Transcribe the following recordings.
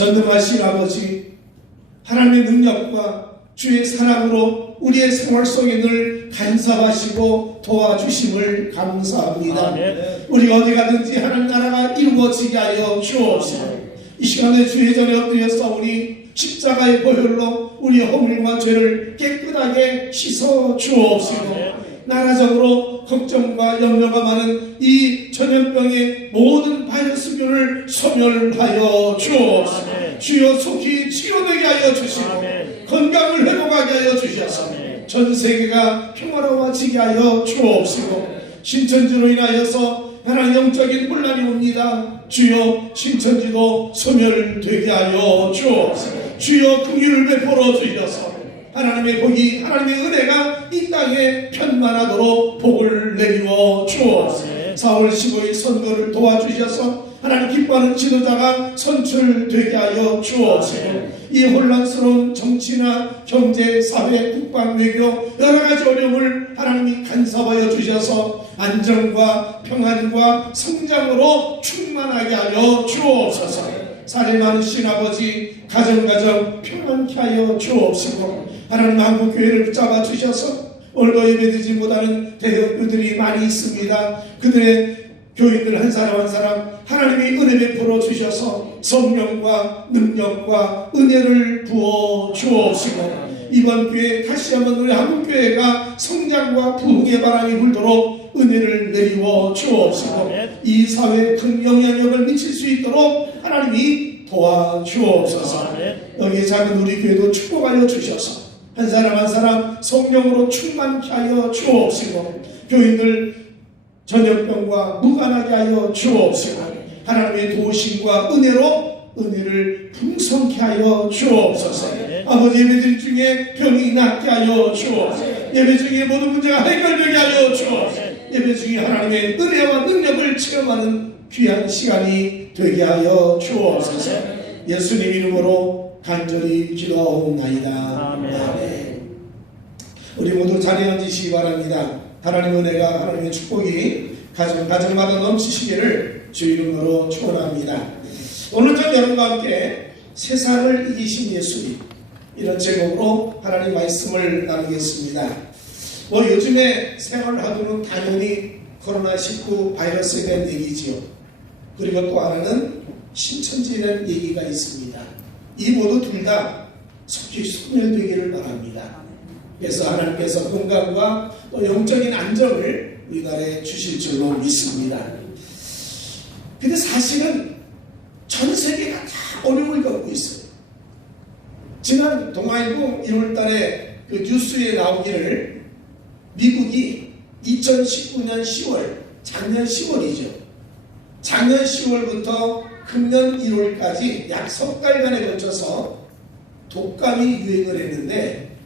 전능하신 아버지, 하나님의 능력과 주의 사랑으로 우리의 생활 속에 늘 간섭하시고 도와주심을 감사합니다. 아멘. 우리 어디 가든지 하나님 나라가 이루어지게 하여 주옵소서. 이 시간에 주의 전에 엎드려서 우리 십자가의 보혈로 우리의 허물과 죄를 깨끗하게 씻어 주옵시고, 나라적으로 걱정과 염려가 많은 이 전염병의 모든 바이러스균을 소멸하여 주옵소서. 주여 속히 치료되게 하여 주시고 건강을 회복하게 하여 주셔서 전 세계가 평화로워지게 하여 주옵시고, 신천지로 인하여서 하나님 영적인 혼란이 옵니다. 주여 신천지도 소멸되게 하여 주옵소서. 주여 긍휼을 베풀어 주셔서 하나님의 복이, 하나님의 은혜가 이 땅에 편만하도록 복을 내리워 주옵소서. 4월 15일 선거를 도와주셔서 하나님 기뻐하는 지도자가 선출되게 하여 주옵시고, 이 혼란스러운 정치나 경제, 사회, 국방, 외교 여러가지 어려움을 하나님이 간섭하여 주셔서 안정과 평안과 성장으로 충만하게 하여 주옵소서. 사례 많으신 아버지, 가정 평안케 하여 주옵시고, 하나님 한국교회를 붙잡아 주셔서 오늘도 예배드리지 못하는 대학교들이 많이 있습니다. 그들의 교인들 한 사람 한 사람 하나님의 은혜 베풀어 주셔서 성령과 능력과 은혜를 부어 주옵시고, 이번 기회에 다시 한번 우리 한국교회가 성장과 부흥의 바람이 불도록 은혜를 내리워 주옵시고, 이 사회에 큰 영향력을 미칠 수 있도록 하나님이 도와주옵소서. 여기 작은 우리 교회도 축복하여 주셔서 한 사람 한 사람 성령으로 충만케 하여 주옵시고, 교인들 전염병과 무관하게 하여 주옵시고, 하나님의 도우심과 은혜로 은혜를 풍성케 하여 주옵소서. 아버지, 예배들 중에 병이 낫게 하여 주옵소서. 예배 중에 모든 문제가 해결되게 하여 주옵소서. 예배 중에 하나님의 은혜와 능력을 체험하는 귀한 시간이 되게 하여 주옵소서. 예수님 이름으로 간절히 기도하옵나이다. 아멘. 우리 모두 자리에 앉으시기 바랍니다. 하나님의 은혜가, 하나님의 축복이 가정마다 넘치시기를 주 이름으로 축원합니다. 오늘 전 여러분과 함께 세상을 이기신 예수님, 이런 제목으로 하나님 말씀을 나누겠습니다. 요즘에 생활을 하고는 당연히 코로나19 바이러스에 대한 얘기지요. 그리고 또 하나는 신천지에 대한 얘기가 있습니다. 이 모두 둘 다 속히 소멸되기를 바랍니다. 그래서 하나님께서 건강과 또 영적인 안정을 우리나라에 주실 줄로 믿습니다. 근데 사실은 전 세계가 다 어려움을 겪고 있어요. 지난 동아일보 1월달에 그 뉴스에 나오기를, 미국이 2019년 10월, 작년 10월이죠. 작년 10월부터 금년 1월까지 약 석 달간에 걸쳐서 독감이 유행을 했는데,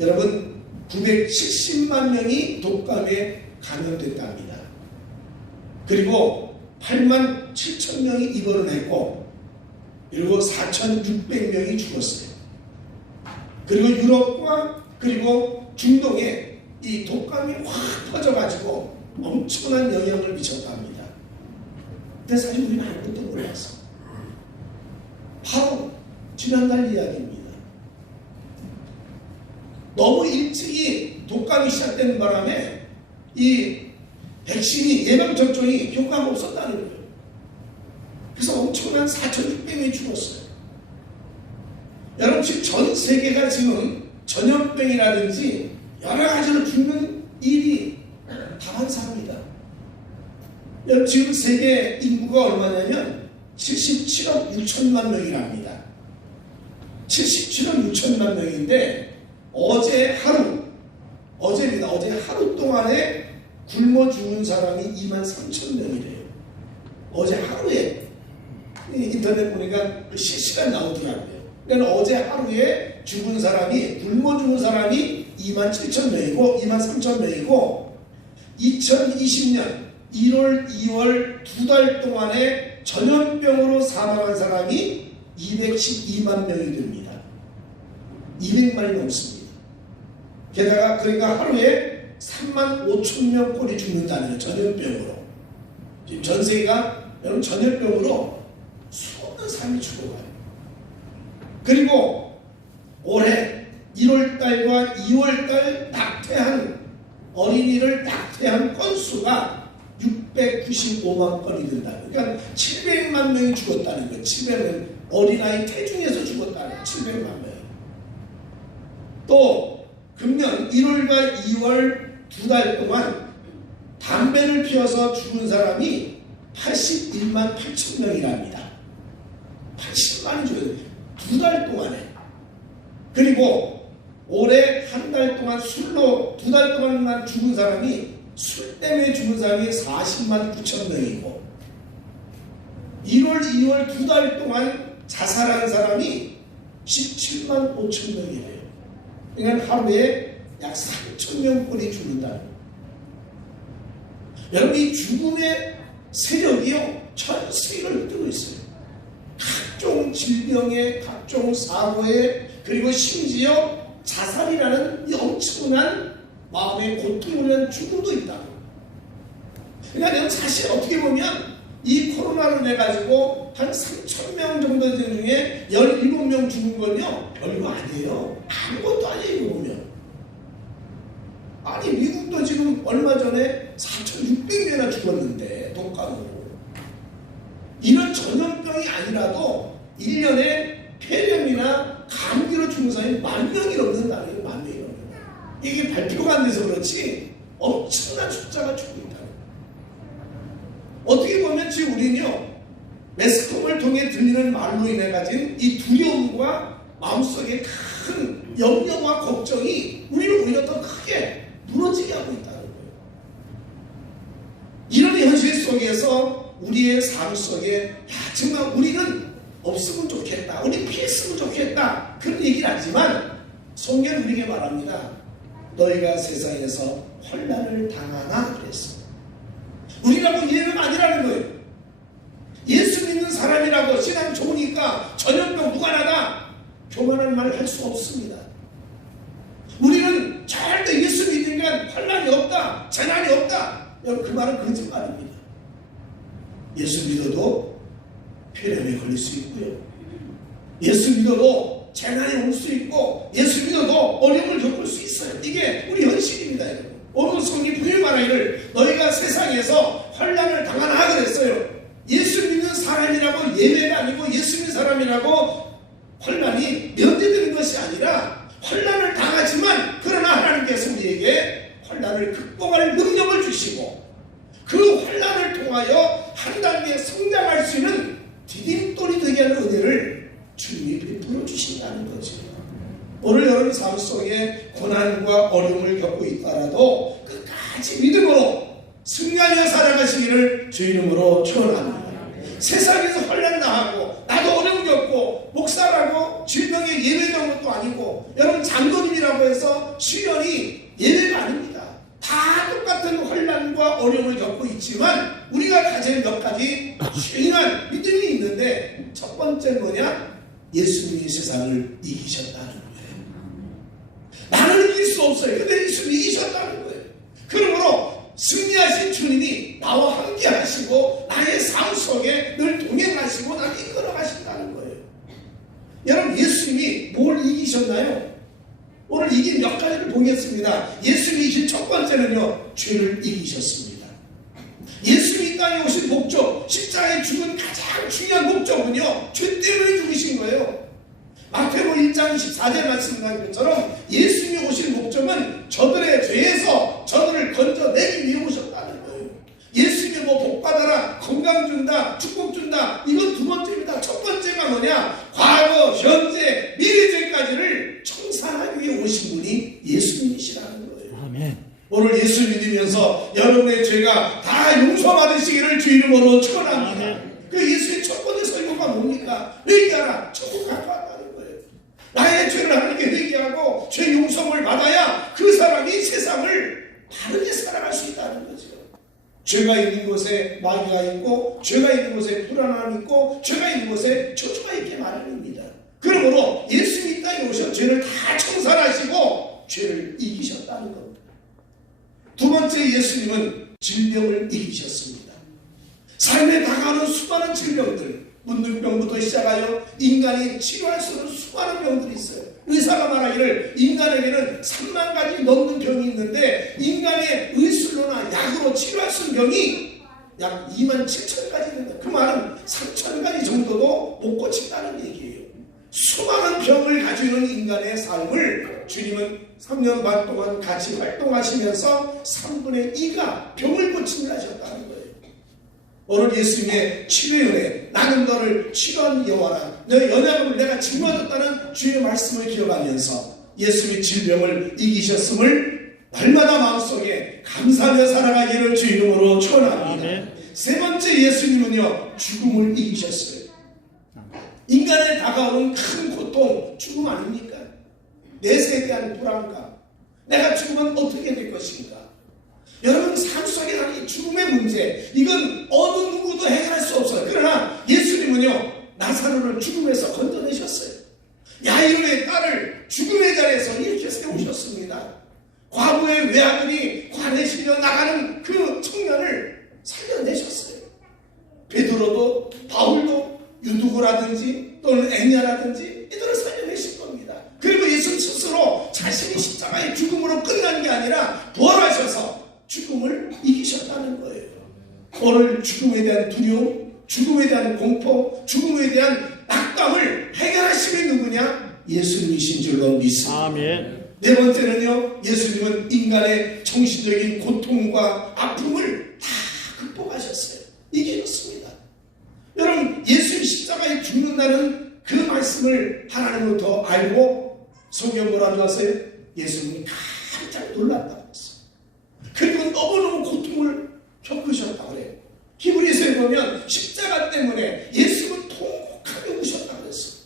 여러분 970만 명이 독감에 감염됐답니다. 그리고 8만 7천 명이 입원을 했고, 그리고 4,600명이 죽었어요. 그리고 유럽과 그리고 중동에 이 독감이 확 퍼져가지고 엄청난 영향을 미쳤답니다. 근데 사실 우리는 아무것도 몰랐어. 바로 지난달 이야기입니다. 너무 일찍이 독감이 시작되는 바람에 이 백신이, 예방접종이 효과가 없었다는 거예요. 그래서 엄청난 4,600명이 죽었어요. 여러분, 지금 전 세계가 지금 전염병이라든지 여러 가지로 죽는 일이 다반사입니다. 여러분, 지금 세계 인구가 얼마냐면 77억 6천만 명이랍니다. 77억 6천만 명인데 어제입니다. 어제 하루 동안에 굶어 죽은 사람이 2만 3천 명이래요. 어제 하루에. 인터넷 보니까 실시간 나오더라고요. 그러니까 어제 하루에 굶어 죽은 사람이 2만 7천 명이고 2만 3천 명이고, 2020년 1월, 2월 두 달 동안에 전염병으로 사망한 사람이 212만 명이 됩니다. 200만이 넘습니다. 게다가 그러니까 하루에 3만 5천 명 꼴이 죽는다는 거예요. 전염병으로. 지금 전 세계가 여러분 전염병으로 수없는 삶이 죽어가요. 그리고 올해 1월달과 2월달 낙태한 어린이를 낙태한 건수가 695만 건이 된다는 거예요. 그러니까 700만 명이 죽었다는 거예요. 700명 어린아이 태중에서 죽었다는 거예요. 700만 명. 또 금년 1월과 2월 2달 동안 담배를 피워서 죽은 사람이 81만 8천 명이랍니다. 80만이 죽었어요. 2달 동안에. 그리고 올해 한 달 동안 술로 2달 동안만 죽은 사람이 술 때문에 죽은 사람이 40만 9천 명이고 1월, 2월 2달 동안 자살한 사람이 17만 5천 명이래요. 그러니까 하루에 약 3천 명꼴이 죽는다는 거예요. 여러분, 이 죽음의 세력이요 전 세계를 흔들고 있어요. 각종 질병에, 각종 사고에, 그리고 심지어 자살이라는 이 엄청난 마음의 고통을 죽음도 있다. 그러니까 사실 어떻게 보면 이 코로나로 인해 가지고 한 3,000명 정도 된 중에 17명 죽은 건요 별거 아니에요. 아무것도 아니에요. 이거 보면. 아니 미국도 지금 얼마 전에 4,600명이나 죽었는데 독감으로. 이런 전염병이 아니라도 1년에 폐렴이나 감기로 죽는 사람이 10,000명이 넘는다는 거예요. 10,000명이 넘는다. 이게 발표가 안 돼서 그렇지 엄청난 숫자가 죽고 있다. 어떻게 보면 지금 우리는요 매스컴을 통해 들리는 말로 인해 가진 이 두려움과 마음속에 큰 염려와 걱정이 우리를 오히려 더 크게 무너지게 하고 있다는 거예요. 이런 현실 속에서 우리의 삶 속에 정말 우리는 없으면 좋겠다, 우리 피했으면 좋겠다 그런 얘기를 하지만 성경은 우리에게 말합니다. 너희가 세상에서 환난을 당하나 그랬어. 우리라고 예외가 아니라는 거예요. 예수 믿는 사람이라고 신앙 좋으니까 전염병 무관하다 교만한 말을 할 수 없습니다. 우리는 절대 예수 믿으니까 환난이 없다, 재난이 없다. 여러분 그 말은 거짓말입니다. 예수 믿어도 폐렴에 걸릴 수 있고요. 예수 믿어도 재난이 올 수 있고 예수 믿어도 어려움을 겪을 수 있어요. 이게 우리 현실입니다. 오늘 성경이 분명히 말하기를 너희가 세상에서 환난을 당하나 그랬어요. 예수 믿는 사람이라고 예외가 아니고 예수 믿는 사람이라고 환난이 면제되는 것이 아니라 환난을 당하지만 그러나 하나님께서 우리에게 환난을 극복할 능력을 주시고 그 환난을 통하여 한 단계 성장할 수 있는 디딤돌이 되게 하는 은혜를 주님이 베풀어 주신다는 거죠. 오늘 여러분 삶 속에 고난과 어려움을 겪고 있더라도 끝까지 믿음으로 승리하며 살아가시기를 주 이름으로 축원합니다. 세상에서 환난 당하고 나도 어려움 겪고 목사라고 질병의 예외된 것도 아니고 여러분 장로님이라고 해서 수련이 예외가 아닙니다. 다 똑같은 환난과 어려움을 겪고 있지만 우리가 가진 몇 가지 중요한 믿음이 있는데 첫 번째는 뭐냐? 예수님이 세상을 이기셨다는 거예요. 나는 이길 수 없어요. 근데 예수님이 이기셨다는 거예요. 그러므로 승리하신 주님이 나와 함께 하시고 나의 삶 속에 늘 동행하시고 나를 이끌어 가신다는 거예요. 여러분 예수님이 뭘 이기셨나요? 오늘 이긴 몇 가지를 보겠습니다. 예수님이 이긴 첫 번째는요 죄를 이기셨습니다. 예수님이 이 땅에 오신 목적, 십자가에 죽은 가장 중요한 목적은요 죄 때문에 죽으신 거예요. 마태복음 1장 24절 말씀한 것처럼 예수님이 오신 목적은 저들의 죄에서 저들을 건져내기 위해 오셨다는 거예요. 예수님이 뭐 복받아라, 건강 준다, 축복 준다 이건 두 번째입니다. 첫 번째가 뭐냐? 과거, 현재, 미래 죄까지를 청산하기 위해 오신 분이 예수님이시라는 거예요. 아멘. 오늘 예수 믿으면서 여러분의 죄가 다 용서받으시기를 주 이름으로 축원합니다. 그 예수의 첫 번째 설교가 뭡니까? 회개하라, 천국 갖고 왔다는 거예요. 나의 죄를 하나님께 회개하고 죄 용서를 받아야 그 사람이 세상을 바르게 살아갈 수 있다는 거죠. 죄가 있는 곳에 마귀가 있고 죄가 있는 곳에 불안함이 있고 죄가 있는 곳에 저주가 있게 마련입니다. 그러므로 예수님이 땅에 오셔 죄를 다 청산하시고 죄를 이기셨다는 겁니다. 두 번째 예수님은 질병을 이기셨습니다. 삶에 다가오는 수많은 질병들, 문둥병부터 시작하여 인간이 치료할 수 없는 수많은 병들이 있어요. 의사가 말하기를 인간에게는 3만 가지 넘는 병이 있는데 인간의 의술로나 약으로 치료할 수 있는 병이 약 2만 7천 가지 된다. 그 말은 3천 가지 정도도 못 고친다는 얘기예요. 수많은 병을 가지고 있는 인간의 삶을 주님은 3년 반 동안 같이 활동하시면서 3분의 2가 병을 고치려 하셨다는 거예요. 오늘 예수님의 치료의 은혜, 나는 너를 치료한 여호와라, 너의 연약함을 내가 짊어졌다는 주의 말씀을 기억하면서 예수님의 질병을 이기셨음을 날마다 마음속에 감사하며 살아가기를 주 이름으로 축원합니다. 세 번째, 예수님은요 죽음을 이기셨어요. 인간에 다가오는 큰 고통, 죽음 아닙니까? 내세에 대한 불안감, 내가 죽으면 어떻게 될 것인가? 여러분, 삶 속에 나는 죽음의 문제, 이건 어느 누구도 해결할 수 없어요. 그러나 예수님은요 나사로를 죽음에서 건져내셨어요. 야이로의 딸을 죽음의 자리에서 이렇게 세우셨습니다. 과부의 외아들이 관에 실려 나가는 그 청년을 살려내셨어요. 베드로도 바울도 유두고라든지 또는 애냐라든지 이들을 살려내실 겁니다. 그리고 예수 스스로 자신이 십자가의 죽음으로 끝난 게 아니라 부활하셔서 죽음을 이기셨다는 거예요. 오늘 죽음에 대한 두려움, 죽음에 대한 공포, 죽음에 대한 낙담을 해결하시는 누구냐? 예수님이신 줄로 믿습니다. 아멘. 네 번째는요, 예수님은 인간의 정신적인 고통과 아픔을 다 극복하셨어요. 이기셨습니다. 여러분, 예수님 십자가에 죽는다는 그 말씀을 하나님으로부터 알고 성경 뭐라고 하세요? 예수님이 깜짝 놀랐다고 했어요. 그리고 너무너무 고통을 겪으셨다고 그래요. 히브리서에 보면 십자가 때문에 예수님은 통곡하게 우셨다고 했어요.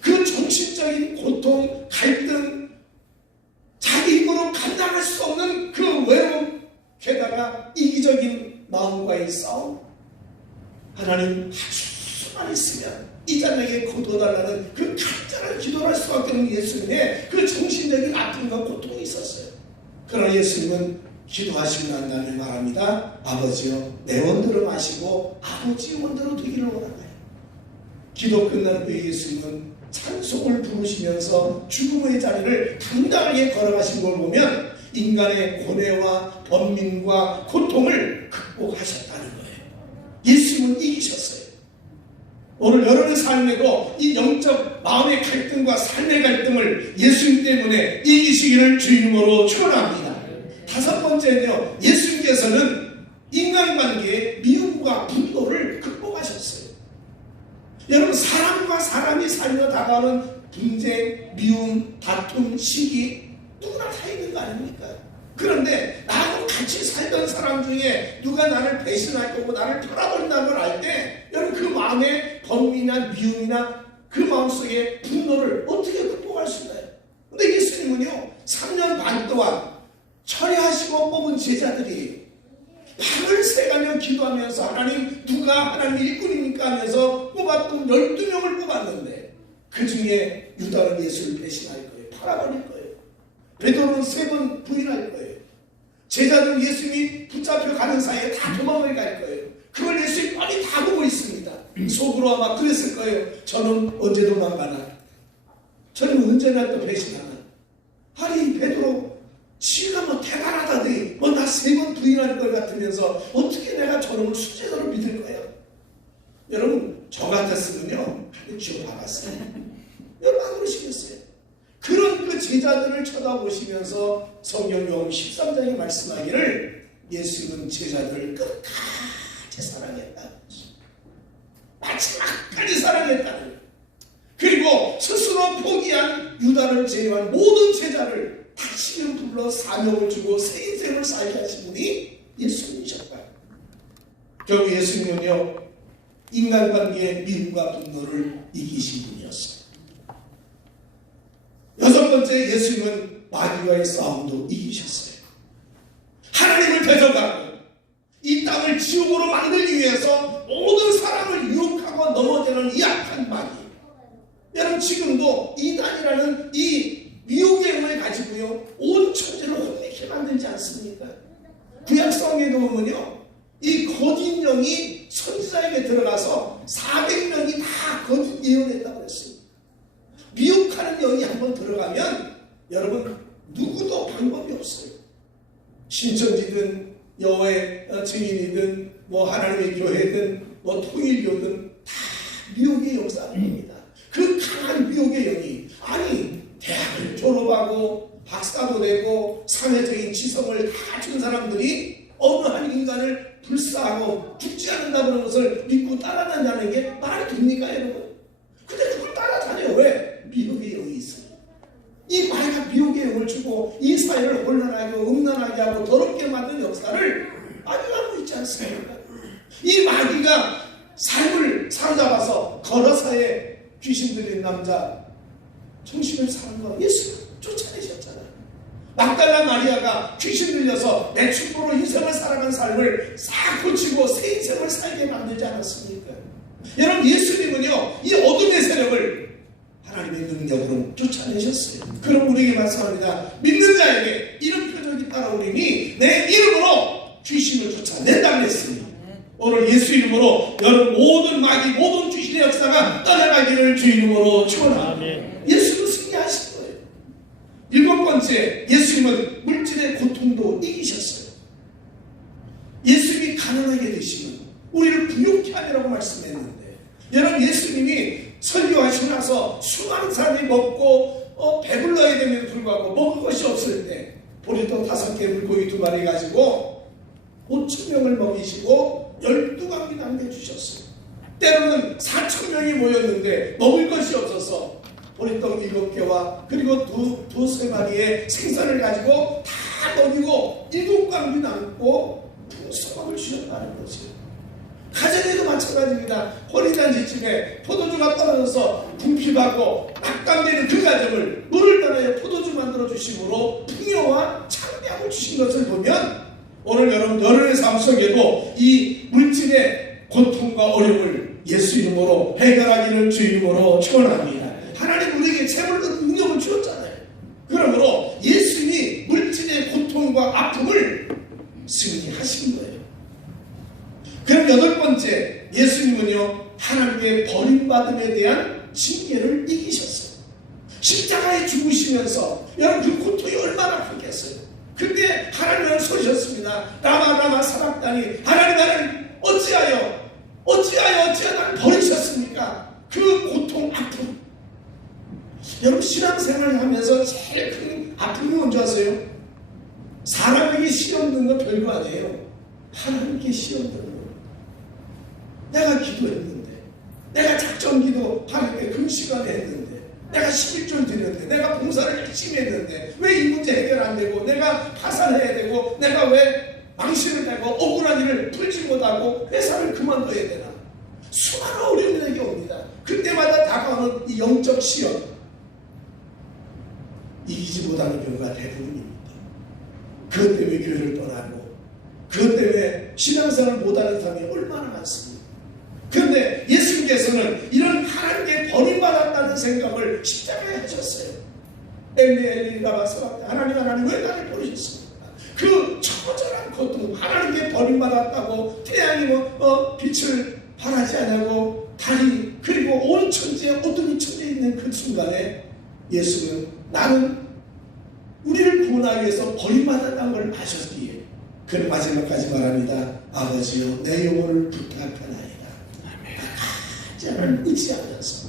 그 정신적인 고통, 갈등, 자기 힘으로 감당할 수 없는 그 외로움, 게다가 이기적인 마음과의 싸움, 하나님 수만 있으면 이 자녀에게 거둬달라는 그 간절한 기도를 할 수밖에 없는 예수님의 그 정신적인 아픔과 고통이 있었어요. 그러나 예수님은 기도하시고 난 다음에 말합니다. 아버지여, 내 원대로 마시고 아버지의 원대로 되기를 원하나요. 기도 끝난 후에 예수님은 찬송을 부르시면서 죽음의 자리를 당당하게 걸어가신 걸 보면 인간의 고뇌와 번민과 고통을 극복하셨다는 거예요. 예수님은 이기셨어요. 오늘 여러분의 삶에도 이 영적 마음의 갈등과 삶의 갈등을 예수님 때문에 이기시기를 주님으로 축원합니다. 다섯 번째는요, 예수님께서는 인간관계의 미움과 분노를 극복하셨어요. 여러분, 사람과 사람이 살며 다가오는 분쟁, 미움, 다툼, 시기 누구나 다 있는 거 아닙니까? 그런데 나하고 같이 살던 사람 중에 누가 나를 배신할 거고 나를 팔아버린다는 걸 알 때 여러분, 그 마음의 번민이나 미움이나 그 마음속에 분노를 어떻게 극복할 수 있나요? 근데 예수님은요 3년 반 동안 처리하시고 뽑은 제자들이 밤을 새가며 기도하면서 하나님, 누가 하나님 일꾼입니까 하면서 뽑았던 12명을 뽑았는데 그 중에 유다는 예수를 배신할 거예요. 팔아버릴 거예요. 베드로는 3번 부인할 거예요. 제자들은 예수님이 붙잡혀 가는 사이에 다 도망을 갈 거예요. 그걸 예수님이 뻔히 다 보고 있습니다. 속으로 아마 그랬을 거예요. 저는 언제 도망가나? 저는 언제나 또 배신하나? 아니, 베드로 지가 뭐 대단하다더니 나 3번 부인할 것 같으면서 어떻게 내가 저놈을 수제자로 믿을 거예요? 여러분, 저 같았으면요 지옥 박았어요. 여러분 안 그러시겠어요? 그런 그 제자들을 쳐다보시면서 성경 요한 13장에 말씀하기를 예수님은 제자들을 끝까지 사랑했다. 마지막까지 사랑했다. 그리고 스스로 포기한 유다를 제외한 모든 제자를 다시금 불러 사명을 주고 새 인생을 살게 하신 분이 예수님이셨다. 결국 예수님은요 인간관계의 미움과 분노를 이기신 분이었어요. 여섯 번째, 예수님은 마귀와의 싸움도 이기셨어요. 하나님을 대적하고 이 땅을 지옥으로 만들기 위해서 모든 사람을 유혹하고 넘어지는 이 악한 마귀. 여러분, 지금도 이단이라는 이 미혹의 힘을 가지고요 온 천지를 혼미케 만들지 않습니까? 구약 성경에 보면요 이 거짓 영이 예언했다고 했습니다. 미혹하는 영이 한번 들어가면 여러분 누구도 방법이 없어요. 신천지든 여호와의 증인이든 뭐 하나님의 교회든 뭐 통일교든 다 미혹의 역사입니다. 그 강한 미혹의 영이 아니 대학을 졸업하고 박사도 되고 사회적인 지성을 다 준 사람들이 어느 한 인간을 불사하고 죽지 않는다는 것을 믿고 따라다니는 게 말이 됩니까 여러분? 근데 그걸 따라다녀요. 왜? 미혹의 영이 있어요. 이 마귀가 미혹의 영을 주고 이 사회를 혼란하게 음란하게 하고 더럽게 만든 역사를 마귀가 하고 있지 않습니까? 이 마귀가 삶을 사로잡아서 걸어서에 귀신 들린 남자 정신을 사는 거 예수 쫓아내셨잖아요. 막달라 마리아가 귀신 들려서 내 축복으로 인생을 살아간 삶을 싹 고치고 새 인생을 살게 만들지 않았습니까? 여러분 예수님은요 이 어둠의 세력을 하나님의 능력으로 쫓아내셨어요. 그럼 우리에게 말씀합니다. 믿는 자에게 이런 표적이 따라오리니 내 이름으로 귀신을 쫓아낸다고 했습니다. 오늘 예수 이름으로 여러분 모든 마귀 모든 귀신의 역사가 떠나가기를 주 이름으로 축원합니다. 예수는 승리하신 거예요. 일곱 번째, 예수님은 물질의 고통도 이기셨어요. 예수님이 가난하게 되시면 우리를 부욕케 하리라고 말씀했는데 여러분 예수님이 설교하시고 나서 수많은 사람이 먹고 배불러야 됨에도 불구하고 먹을 것이 없을 때 보리떡 5개 물고기 2마리 가지고 5,000명을 먹이시고 12강이 남겨주셨어요. 때로는 4,000명이 모였는데 먹을 것이 없어서 보리떡 7개와 그리고 두세 마리의 생선을 가지고 다 먹이고 7강이 남고 풍성함을 주셨다는 거죠. 가정에도 마찬가지입니다. 호리잔치집에 포도주가 떨어져서 궁핍하고 낙감되는 그 가정을 물을 따라여 포도주 만들어 주심으로 풍요와 창대함을 주신 것을 보면 오늘 여러분의 삶 속에도 이 물질의 고통과 어려움을 예수 이름으로 해결하기를 주 이름으로 축원합니다. 하나님 우리에게 재물로 능력을 주었잖아요. 그러므로 예수님이 물질의 고통과 아픔을 승리하신 거예요. 그럼 8번째, 예수님은요 하나님께 버림받음에 대한 징계를 이기셨어요. 십자가에 죽으시면서 여러분 그 고통이 얼마나 크겠어요. 근데 하나님은 소리셨습니다. 라마 사박다니 하나님 어찌하여 나를 버리셨습니까? 그 고통 아픔. 여러분 신앙생활을 하면서 제일 큰 아픔이 뭔지 아세요? 사람에게 시험 드는 건 별거 아니에요. 하나님께 시험 드는 거예요. 내가 기도했는데, 내가 작전기도 하는 때 금시간에 했는데, 내가 11조 드렸는데, 내가 봉사를 열심히 했는데 왜 이 문제 해결 안 되고, 내가 파산해야 되고, 내가 왜 망신을 내고 억울한 일을 풀지 못하고 회사를 그만둬야 되나? 수많은 어려움이 옵니다. 그때마다 다가오는 이 영적 시험, 이기지 못하는 경우가 대부분입니다. 그것 때문에 교회를 떠나고 그것 때문에 신앙생활을 못하는 사람이 얼마나 많습니다. 그런데 예수님께서는 이런 하나님께 버림받았다는 생각을 십자가에 하셨어요. 엘리 라마서 하나님 왜 나를 버리셨습니까? 그 처절한 고통, 하나님께 버림받았다고 태양이 빛을 발하지 않고 달이 그리고 온 천지에 어둠이 천지에 있는 그 순간에 예수는 나는 우리를 구원하기 위해서 버림받았다는 걸 아셨기에 그는 마지막까지 말합니다. 아버지여 내 영혼을 부탁하나이다. 가장을 의지하면서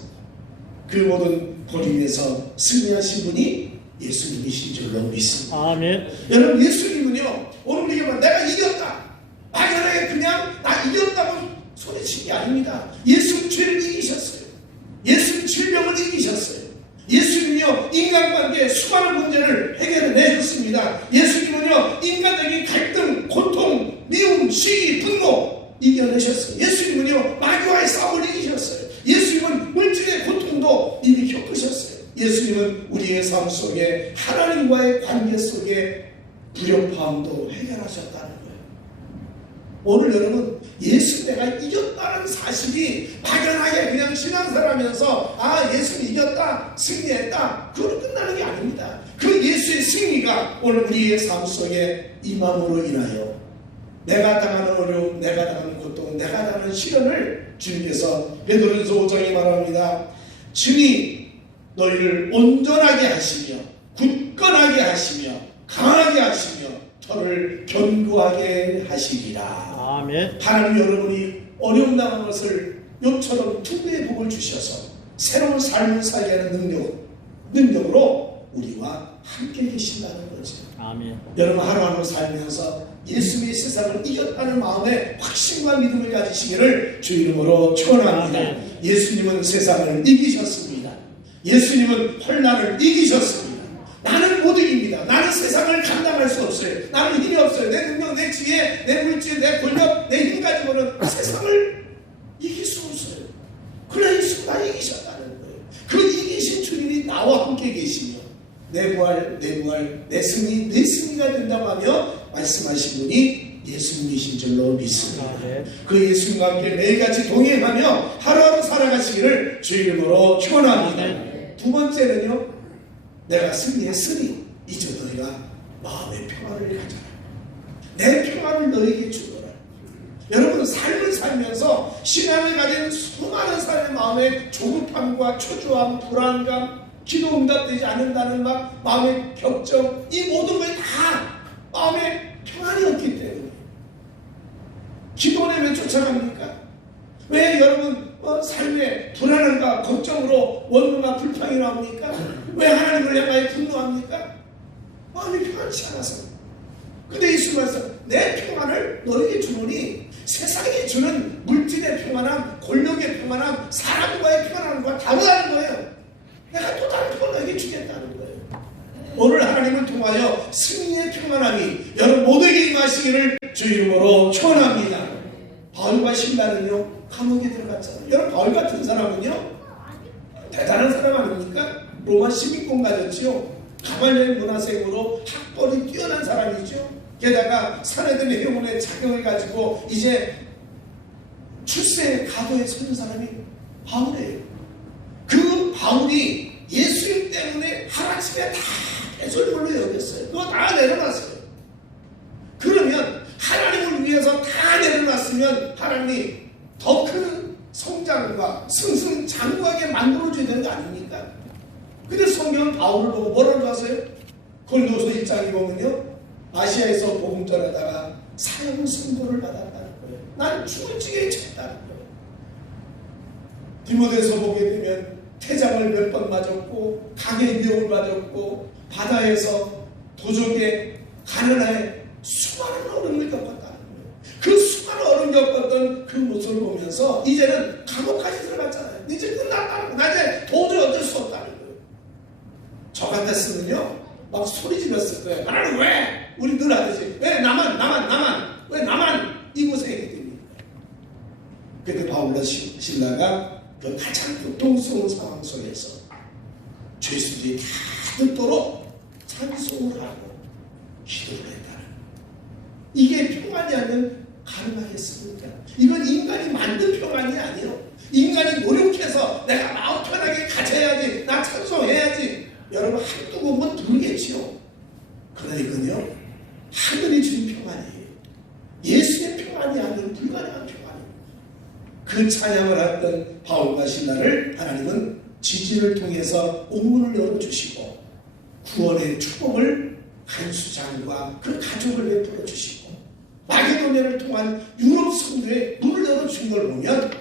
그 모든 버림에서 승리하신 분이 예수님이신 줄로 믿습니다. 아멘. 여러분 예수님은요 오늘 우리가 내가 이겼다 막연하게 그냥 나 이겼다고 소리친 게 아닙니다. 예수는 죄를 이기셨어요. 예수는 질병을 이기셨어요. 예수님이요 인간관계의 수많은 문제를 해결해 내셨습니다. 예수님은요 인간적인 갈등, 고통, 미움, 시기, 분노 이겨내셨어요. 예수님은요 마귀와의 싸움을 이기셨어요. 예수님은 물질의 고통도 이미 겪으셨어요. 예수님은 우리의 삶 속에 하나님과의 관계 속에 불협화음도 해결하셨다는 거예요. 오늘 여러분 예수 내가 이겼다는 사실이 막연하게 그냥 신앙생활하면서 예수는 이겼다 승리했다 그걸로 끝나는 게 아닙니다. 그 예수의 승리가 오늘 우리의 삶 속에 임함으로 인하여 내가 당하는 어려움, 내가 당하는 고통, 내가 당하는 시련을 주님께서 베드로전서 5장에 말합니다. 주님 너희를 온전하게 하시며 굳건하게 하시며 강하게 하시며 저를 견고하게 하시리라. 아멘. 하나님 여러분이 어려움 당한 것을 욥처럼 두 배의 복을 주셔서 새로운 삶을 살게 하는 능력으로 우리와 함께 계신다는 거죠. 아멘. 여러분 하루하루 살면서 예수님이 세상을 이겼다는 마음에 확신과 믿음을 가지시기를 주 이름으로 축원합니다. 아멘. 예수님은 세상을 이기셨습니다. 예수님은 혼란을 이기셨습니다. 나는 못 이깁니다. 나는 세상을 감당할 수 없어요. 나는 힘이 없어요. 내 능력, 내 지혜, 내 물질, 내 권력, 내 힘 가지고는 세상을 이길 수 없어요. 그러나 예수가 이기셨다는 거예요. 그 이기신 주님이 나와 함께 계시며 내 부활, 내 승리, 내 승리가 된다고 하며 말씀하신 분이 예수님이신 줄로 믿습니다. 그 예수님과 함께 매일같이 동행하며 하루하루 살아가시기를 주 이름으로 축원합니다. 두 번째는요, 내가 승리했으니 이제 너희가 마음의 평안을 가져라. 내 평안을 너에게 주노라. 여러분 삶을 살면서 신앙을 가진 수많은 사람의 마음에 조급함과 초조함, 불안감, 기도 응답되지 않는다는 마음의 격정, 이 모든 것이 다 마음에 평안이 없기 때문에 기도는 왜 쫓아갑니까? 왜 여러분 삶에 불안함과 걱정으로 원망과 불평이 나옵니까? 왜 하나님을 향하여 분노합니까? 마음이 평안치 않아서. 근데 예수 말씀, 내 평안을 너에게 주노니 세상이 주는 물질의 평안함, 권력의 평안함, 사람과의 평안함과 다르다는 거예요. 내가 또 다른 평안을 너에게 주겠다는 거예요. 오늘 하나님을 통하여 승리의 평안함이 여러분 모두에게 임하시기를 주 이름으로 축원합니다. 바울과 신라는요 감옥에 들어갔잖아요. 여러분 바울 같은 사람은요 대단한 사람 아닙니까? 로마 시민권 가졌지요. 가말리엘 문화생으로 학벌이 뛰어난 사람이죠. 게다가 사내들의 회원의 자격을 가지고 이제 출세의 가도에 서는 사람이 바울이에요. 그 바울이 예수님 때문에 하나님의 다 배설물로 여겼어요. 그거 다 내려놨어요. 그러면 하나님을 위해서 다 내려놨으면 하나님이 더 큰 성장과 승승장구하게 만들어줘야 되는 거 아닙니까? 근데 성경은 바울을 보고 뭐라고 하세요? 고린도서 1장에 보면요 아시아에서 복음 전하다가 사형 선고를 받았다는 거예요. 난 죽을 지경에 처했다는 거예요. 디모데서 보게 되면 태장을 몇 번 맞았고 강의 위협을 맞았고 바다에서 도적에 가난하에 수많은 어려움을 겪었다는 거예요. 그 수많은 어려움 겪었던 그 모습을 보면서 이제는 감옥까지 들어갔잖아요. 이제 끝났다는 거예요. 나 이제 도저히 어쩔 수 없다는 거예요. 저 같았으면요 막 소리 질렀을 거예요. 나는 왜? 우리 늘 하듯이 왜 나만 왜 나만 이곳에 있게 됩니까? 그때 바울과 신라가 그 가장 고통스러운 상황 속에서 죄수들이 다 듣도록 찬송을 하고 기도를 했다는 이게 평안이 아니면 가능하겠습니까? 이건 인간이 만든 평안이 아니에요. 인간이 노력해서 내가 마음 편하게 가져야지, 나 찬송해야지. 여러분 한두 번은 들겠지요. 그러나 이건요 하늘이 주는 평안이에요. 예수의 평안이 아니면 불가능한 평안입니다. 그 찬양을 했던 바울과 신라를 하나님은 지지를 통해서 옥문을 열어주시고 구원의 축복을 간수장과 그 가족을 베풀어 주시고 마게도냐를 통한 유럽 성도에 문을 열어주신 걸 보면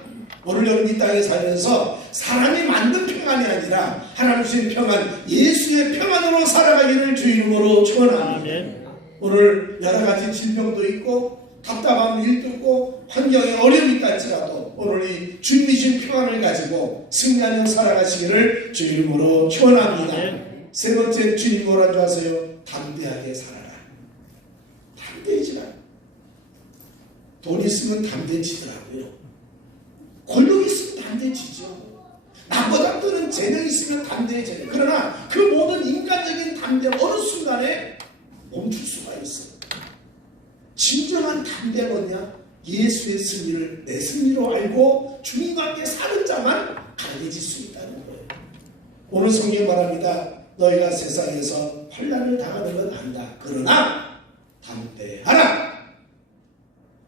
오늘 여러분 이 땅에 살면서 사람이 만든 평안이 아니라 하나님 주신 평안, 예수의 평안으로 살아가기를 주 이름으로 축원합니다. 오늘 여러 가지 질병도 있고 답답한 일도 있고 환경에 어려움이 있다 할지라도 오늘 이 주님이신 평안을 가지고 승리하며 살아가시기를 주 이름으로 축원합니다. 세 번째 주님 뭐라는 줄 아세요? 담대하게 살아라. 담대해지라. 돈 있으면 담대해지더라고요. 권력 있으면 담대해지죠. 나보다 또는 재능 있으면 담대해져요. 그러나 그 모든 인간적인 담대 어느 순간에 멈출 수가 있어요. 진정한 담대가 뭐냐? 예수의 승리를 내 승리로 알고 주님과 함께 사는 자만 강해질 수 있다는 거예요. 오늘 성경 말합니다. 너희가 세상에서 환난을 당하는 건 안다. 그러나 담대하라.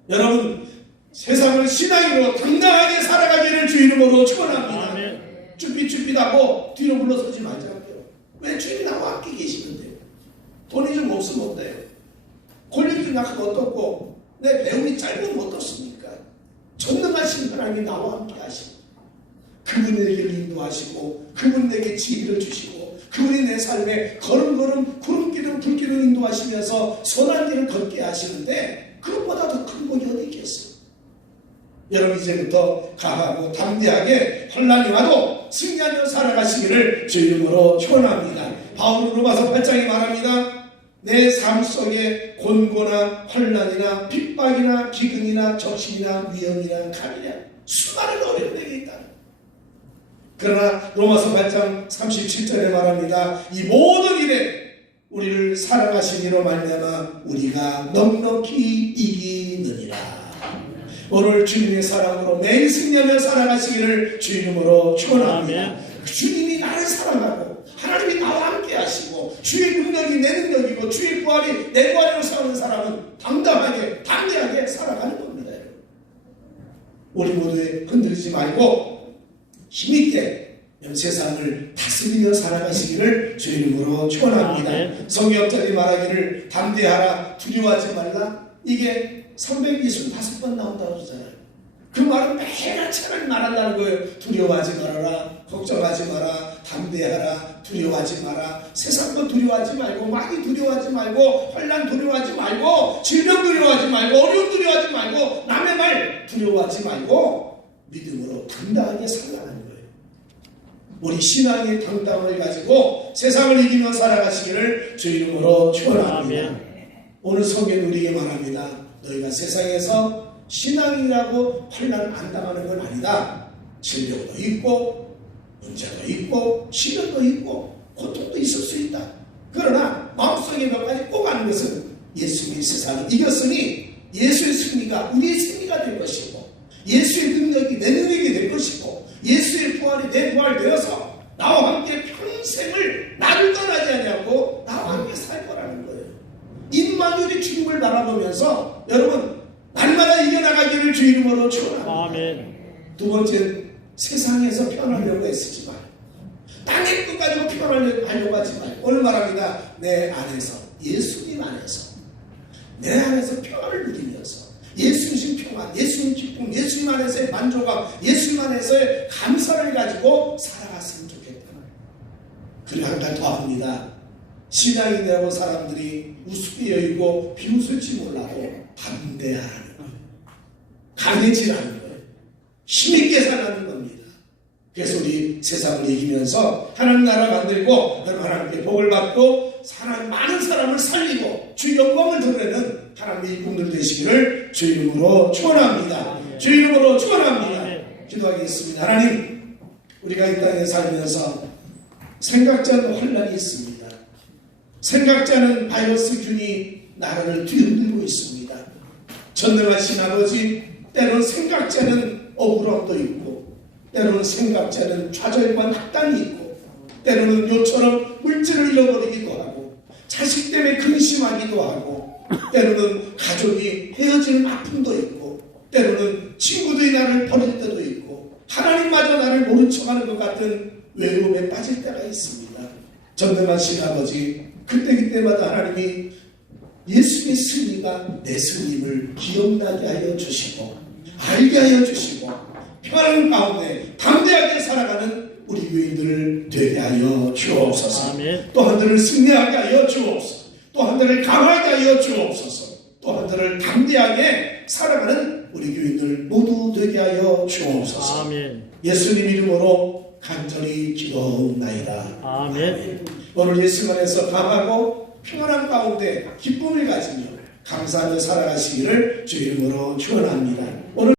여러분 세상을 신앙으로 당당하게 살아가기를 주 이름으로 축원합니다. 쭈삣쭈삣하고 뒤로 물러서지 말자고요. 왜 주님이 나와 함께 계시는데요? 돈이 좀 없으면 어때요? 권력이 좀 약하면 어떻고 내 배움이 짧으면 어떻습니까? 전능하신 하나님이 나와 함께 하시고 그분이 내게 인도하시고 그분이 내게 지혜를 주시고 그분이 내 삶에 걸음걸음 구름길을 불길을 인도하시면서 선한 길을 걷게 하시는데 그것보다 더 큰 복이 어디 있겠어요? 여러분 이제부터 강하고 담대하게 환난이 와도 승리하며 살아가시기를 주 이름으로 축원합니다. 바울은 로마서 8장에 말합니다. 내 삶 속에 곤고나 환난이나 핍박이나 기근이나 적신이나 위험이나 칼이나 수많은 어려움이 내게 있다. 그러나 로마서 8장 37절에 말합니다. 이 모든 일에 우리를 사랑하시니로 말미암아 우리가 넉넉히 이기느니라. 오늘 주님의 사랑으로 매일 승리하며 살아가시기를 주 이름으로 축원합니다. 주님이 나를 사랑하고 하나님이 나와 함께 하시고 주의 능력이 내 능력이고 주의 부활이 내 부활로 사는 사람은 당당하게 담대하게 살아가는 겁니다. 우리 모두 흔들리지 말고 힘있게 세상을 다스리며 살아가시기를 주 이름으로 축원합니다. 성경자들이 말하기를 담대하라 두려워하지 말라. 이게 325번 나온다고 그러잖아요. 그 말은 매일같이 하나님 말한다는 거예요. 두려워하지 말아라, 걱정하지 마라, 담대하라, 두려워하지 마라. 세상 것 두려워하지 말고, 마귀 두려워하지 말고, 환난 두려워하지 말고, 질병 두려워하지 말고, 어려움 두려워하지 말고, 남의 말 두려워하지 말고 믿음으로 당당하게 살아가는 거예요. 우리 신앙의 당당함을 가지고 세상을 이기며 살아가시기를 주 이름으로 축원합니다. 오늘 성경은 우리에게 말합니다. 너희가 세상에서 신앙이라고 환난 안 당하는 건 아니다. 질병도 있고 문제도 있고 시련도 있고 고통도 있을 수 있다. 그러나 마음속에 몇 가지 꼭 아는 것은 예수님이 세상을 이겼으니 예수의 승리가 우리의 승리가 될 것이고 예수의 능력이 내 능력이 될 것이고 예수의 부활이 내 부활 되어서 나와 함께 평생을 나를 떠나지 아니하고 나와 함께 살 거라는 거예요. 임마누엘이 주님을 바라보면서 여러분 날마다 이겨나가기를 주 이름으로 축원합니다. 두 번째는 세상에서 편하려고 애쓰지 말고 땅의 것 가지고 편하려고 하지 말고 오늘 말합니다. 내 안에서 예수님 안에서 내 안에서 평안을 누리면서 예수님 평안, 예수님 기쁨, 예수님 안에서의 만족감, 예수님 안에서의 감사를 가지고 살아갔으면 좋겠다. 그리고 한 가지 더 합니다. 신앙인이라고 사람들이 우습게 여기고 비웃을지 몰라도 담대하라는 거예요. 강해지라는 거예요. 힘있게 살라는 겁니다. 그래서 우리 세상을 이기면서 하나님 나라 만들고 하나님께 복을 받고 많은 사람을 살리고 주 영광을 드러내는 하나님의 일꾼들 되시기를 주 이름으로 축원합니다. 주 이름으로 축원합니다. 기도하겠습니다. 하나님, 우리가 이 땅에 살면서 생각지 않은 환난이 있습니다. 생각지 않은 바이러스 균이 나라를 뒤흔들고 있습니다. 전능하신 아버지, 때로는 생각지 않은 억울함도 있고 때로는 생각지 않은 좌절과 낙담이 있고 때로는 요처럼 물질을 잃어버리기도 하고 자식 때문에 근심하기도 하고 때로는 가족이 헤어지는 아픔도 있고 때로는 친구들이 나를 버릴 때도 있고 하나님마저 나를 모른 척하는 것 같은 외로움에 빠질 때가 있습니다. 전능하신 아버지, 그때마다 하나님이 예수의 승리가 내 승리를 기억나게 하여 주시고 알게 하여 주시고 평안 가운데 담대하게 살아가는 우리 교인들을 되게 하여 주옵소서. 또 한들을 승리하게 하여 주옵소서. 또 한들을 강하게 하여 주옵소서. 또 한들을 담대하게 살아가는 우리 교인들 모두 되게 하여 주옵소서. 아멘. 예수님 이름으로 간절히 기도하옵나이다. 아멘. 오늘 예수 안에서 강하고 평안한 가운데 기쁨을 가지며 감사하며 살아가시기를 주 이름으로 축원합니다. 오늘